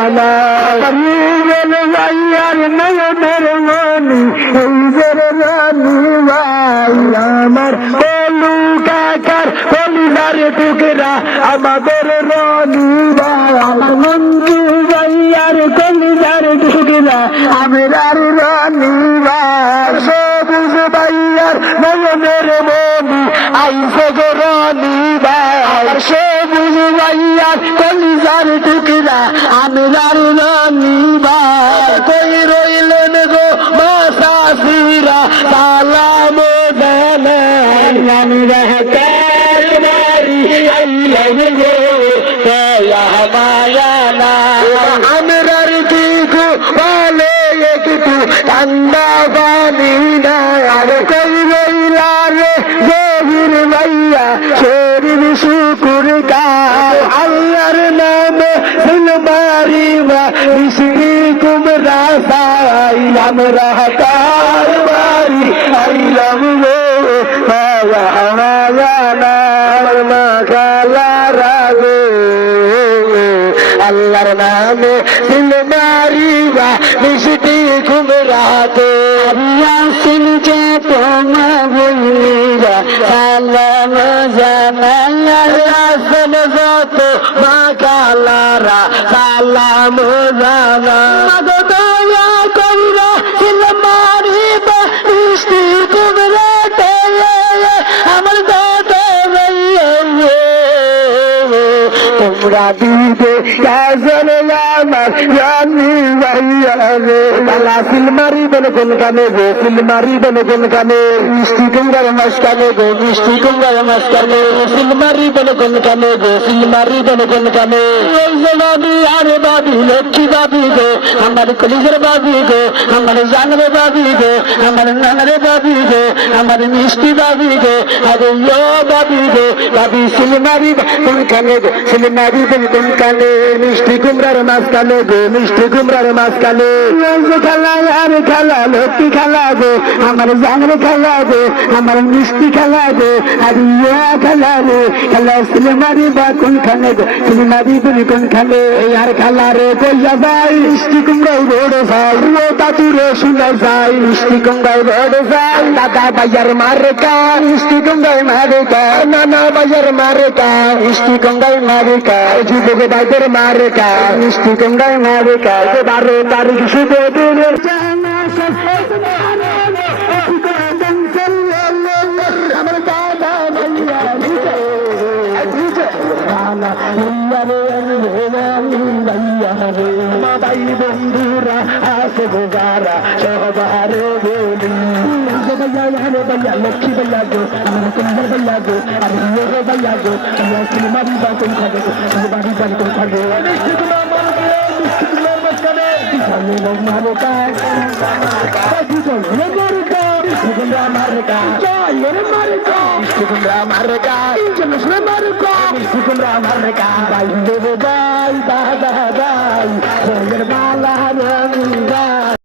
জানা ভাইয়ার নয়নের মনি এই রানী ভাই আমার বলু কাকার কলিজার টুকরা আমাদের রানী ভাই আমার মঞ্জু ভাইয়ার কলিজার টুকরা আমার রানী ভাই সবুজ ভাইয়ার নয়নের মনি আইসে গো রানী ভাই সবুজ ভাইয়ার কলিজার টুকরা আমার রানী ভাই কই রইলেন গো মাসাসিরা সালাম জানাই আমি রহকার বাড়ি আইলাম গো দয়া মায়া না আমরার কি গো বলে একটু ঠান্ডা পানি না আর কই রইলা রে জহির ভাইয়া শরীর শুকুর কা আল্লাহর নামে সিলমারি বা ইসকি কুমরা সাই আমরা কার বাড়ি আইলাম গো মায়া মায়া না মা খালা রাগো আল্লাহর নামে সিলমারি বা ইসকি কুমরা তো ইয়াসিন যে তোমা বলিরা সালাম জানাই রাসূল যত মা কালারা সালাম জানা মাগো দয়া কইরা সিলমারি বা ইসকি কুমরা তে আমার দাদা তোমরা দিবে কাজল আমার রানী ভাইয়া রে কালা সিলমারি বলে কোন কানে গো সিলমারি বলে কোন কানে মিষ্টি কুমড়ার মাঝখানে গো মিষ্টি কুমড়ার মাঝখানে সিলমারি বলে কোন কানে গো সিলমারি বলে কোন কানে ওই যে বাবি আরে বাবি লক্ষ্মী বাবি গো আমার কলিজের বাবি গো আমার জানরে বাবি গো আমার নানরে বাবি গো আমার মিষ্টি বাবি গো আরে ইয়ো বাবি গো বাবি সিলমারি কোন কানে গো সিলমারি বলে কোন কানে মিষ্টি কুমড়ার মাঝখানে গো মিষ্টি কুমড়ার মাঝখানে খেলা আর খেলা লক্ষ্মী খেলা গো আমার জানরে খেলা গো আমার মিষ্টি খেলা গো আর ইয়া খেলা রে খেলা সিলমারি বা কোনখানে গো সিলমারি বলে কোনখানে আর খেলা রে কইয়া যায় মিষ্টি কুমড়াই রোড যায় ও দাদুরে শুনে যায় মিষ্টি কুমড়াই রোড যায় দাদা ভাইয়ার মার্কা মিষ্টি কুমড়াই মার্কা নানা ভাইয়ার মার্কা মিষ্টি কুমড়াই মার্কা যুবক ভাইদের মার্কা মিষ্টি কুমড়াই মার্কা 12 তারিখ শুভ দিনের জানা আমার দাদা ভাইয়া ভাই বন্ধুরা আসে গোগারা সবারে বলি भैया लक्ष्मी भैया गो हमारा कुंदर भैया गो अरे ये भैया गो सिनेमारी बात खा दो सिनेमारी बात खा दो मारो का मारेगा